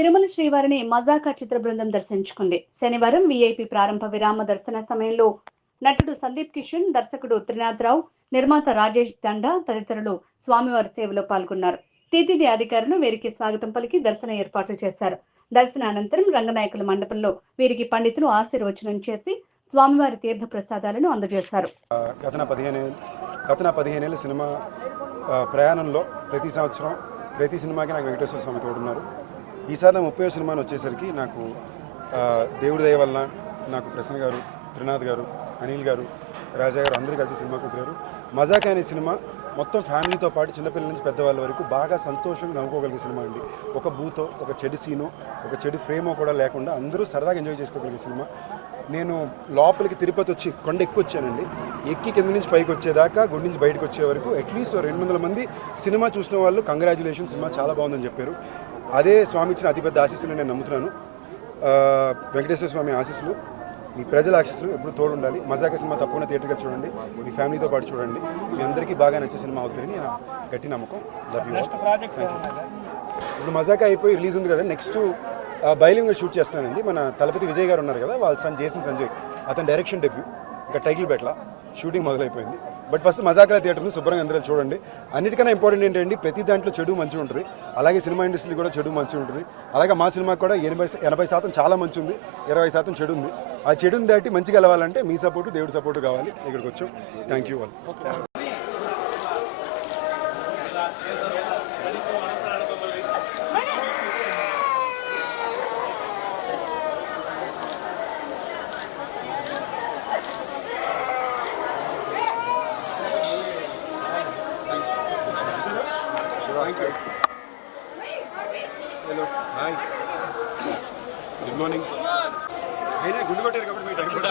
తిరుమల శ్రీవారిని మజాకా చిత్ర బృందం దర్శించుకుంది. శనివారం వీఐపీ ప్రారంభ విరామ దర్శన సమయంలో నటుడు సందీప్ కిషన్, దర్శకుడు త్రినాథరావు, నిర్మాత రాజేష్ దండా తదితరులు స్వామివారి సేవలో పాల్గొన్నారు. టీటీడీ అధికారులు వీరికి స్వాగతం పలికి దర్శన ఏర్పాట్లు చేశారు. దర్శన అనంతరం రంగనాయకుల మండపంలో వీరికి పండితులు ఆశీర్వచనం చేసి స్వామివారి తీర్థ ప్రసాదాలను అందజేశారు. గత 15 ఏళ్ళ సినిమా ప్రయాణంలో ప్రతి సంవత్సరం ప్రతి సినిమాకి నాకు వెంకటేశ్వర స్వామి తోడున్నారు. ఈసారి నా 30వ సినిమాని వచ్చేసరికి నాకు దేవుడి దయ వలన నాకు ప్రసన్న గారు, త్రినాథ్ గారు, అనిల్ గారు, రాజా గారు అందరూ కలిసి సినిమా కుదిరారు. మజాకా అనే సినిమా మొత్తం ఫ్యామిలీతో పాటు చిన్నపిల్లల నుంచి పెద్దవాళ్ళ వరకు బాగా సంతోషంగా నవ్వుకోగలిగే సినిమా అండి. ఒక బూతో, ఒక చెడు సీనో, ఒక చెడు ఫ్రేమో కూడా లేకుండా అందరూ సరదాగా ఎంజాయ్ చేసుకోగలిగే సినిమా. నేను లోపలికి తిరుపతి వచ్చి కొండ వచ్చానండి. ఎక్కి కింద నుంచి పైకి వచ్చేదాకా, గుడి నుంచి బయటకు వచ్చే వరకు అట్లీస్ట్ 200 మంది సినిమా చూసిన వాళ్ళు కంగ్రాచులేషన్, సినిమా చాలా బాగుందని చెప్పారు. అదే స్వామి ఇచ్చిన అతిపెద్ద ఆశీస్సులు నేను నమ్ముతున్నాను. వెంకటేశ్వర స్వామి ఆశీస్సులు, మీ ప్రజల ఆశీస్సులు ఎప్పుడు తోడు ఉండాలి. మజాకా సినిమా తప్పకుండా థియేటర్గా చూడండి, మీ ఫ్యామిలీతో పాటు చూడండి. మీ అందరికీ బాగా నచ్చే సినిమా అవుతుందని నా గట్టి నమ్మకం. ఇప్పుడు మజాకా అయిపోయి రిలీజ్ ఉంది కదా, నెక్స్ట్ బైలింగ్లో షూట్ చేస్తానండి. మన తలపతి విజయ్ గారు ఉన్నారు కదా, వాళ్ళ సన్ జేసన్ సంజయ్, అతని డైరెక్షన్ డెబ్యూ. ఇంకా టైటిల్ బెట్ల షూటింగ్ మొదలైపోయింది. బట్ ఫస్ట్ మజాకా థియేటర్ని శుభ్రంగా అందరూ చూడండి. అన్నిటికన్నా ఇంపార్టెంట్ ఏంటంటే ప్రతి దాంట్లో చెడు మంచి ఉంటుంది, అలాగే సినిమా ఇండస్ట్రీ కూడా చెడు మంచి ఉంటుంది. అలాగే మా సినిమాకి కూడా 80% చాలా మంచి ఉంది, 20% చెడు ఉంది. ఆ చెడుని దాటి మంచిగా వెళ్ళాలంటే మీ సపోర్టు, దేవుడి సపోర్టు కావాలి. ఇక్కడికి వచ్చాం. Thank you all. Hello, hi, good morning. అయినా గుండు కొట్టారు కాబట్టి మీ టైం కూడా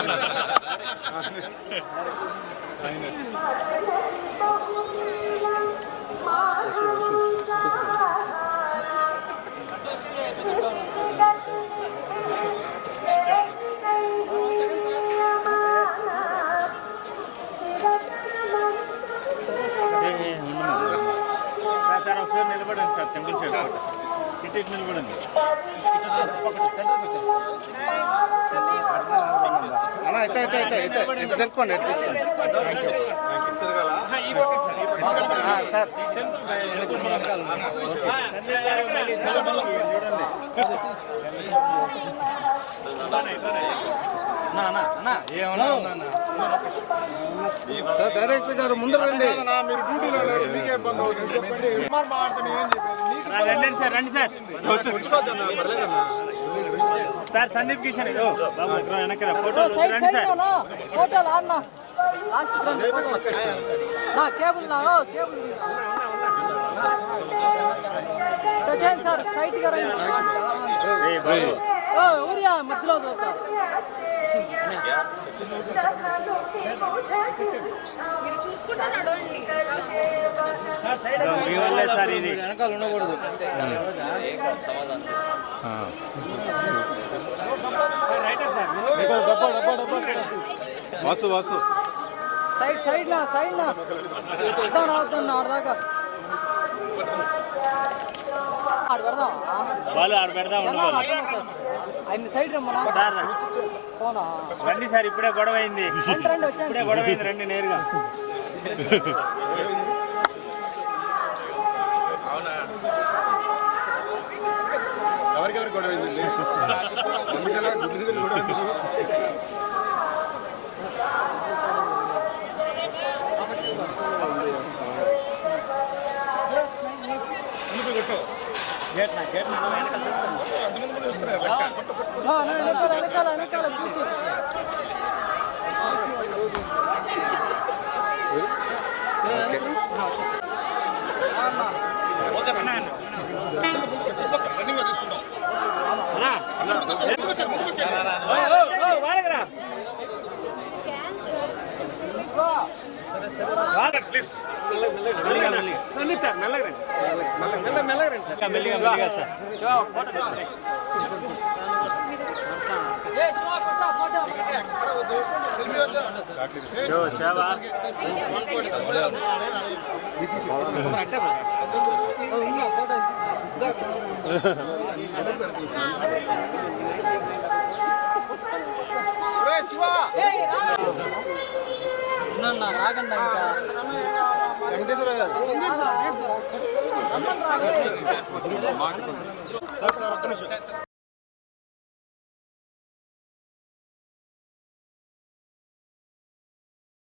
నిలబడండి సార్, టెంపుల్ సైడ్ ఇటు నిలబడండి. తెలుసుకోండి సార్. సార్ డైరెక్టర్ గారు ముందర రండి. మీరు డ్యూటీలో మీకే ఇబ్బంది అవుతుంది చెప్పండి. రండి సార్, రండి సార్. సార్ సందీప్ కిషన్ వెనక ఫోటో రండి సార్. ఫోటోలు అన్న కేబుల్ సార్ సైట్గా రండి. ఊరియా మధ్యలో మీ వల్లే సార్ ఇది. వెనకాల ఉండకూడదు. వాసు వాసు సైడ్ ఆడదాకా వాళ్ళు ఆడ పెడదాం ఉండాలి. ఆయన సైడ్ రమ్మన్నా. రండి సార్, ఇప్పుడే గొడవ అయింది. ఇప్పుడే గొడవ అయింది, రండి నేరుగా. ఎవరికెవరికి గొడవ అయిందండి? అందుకలా గుడ్డి దగ్గర గొడవ అయింది. ప్లీజ్ సందీప్ సార్ మెల్లగా రండి సార్, మెల్లిగా సార్. ఫోటో రాగండి ఇంకా వెంకటేశ్వర గారు సందీప్ సార్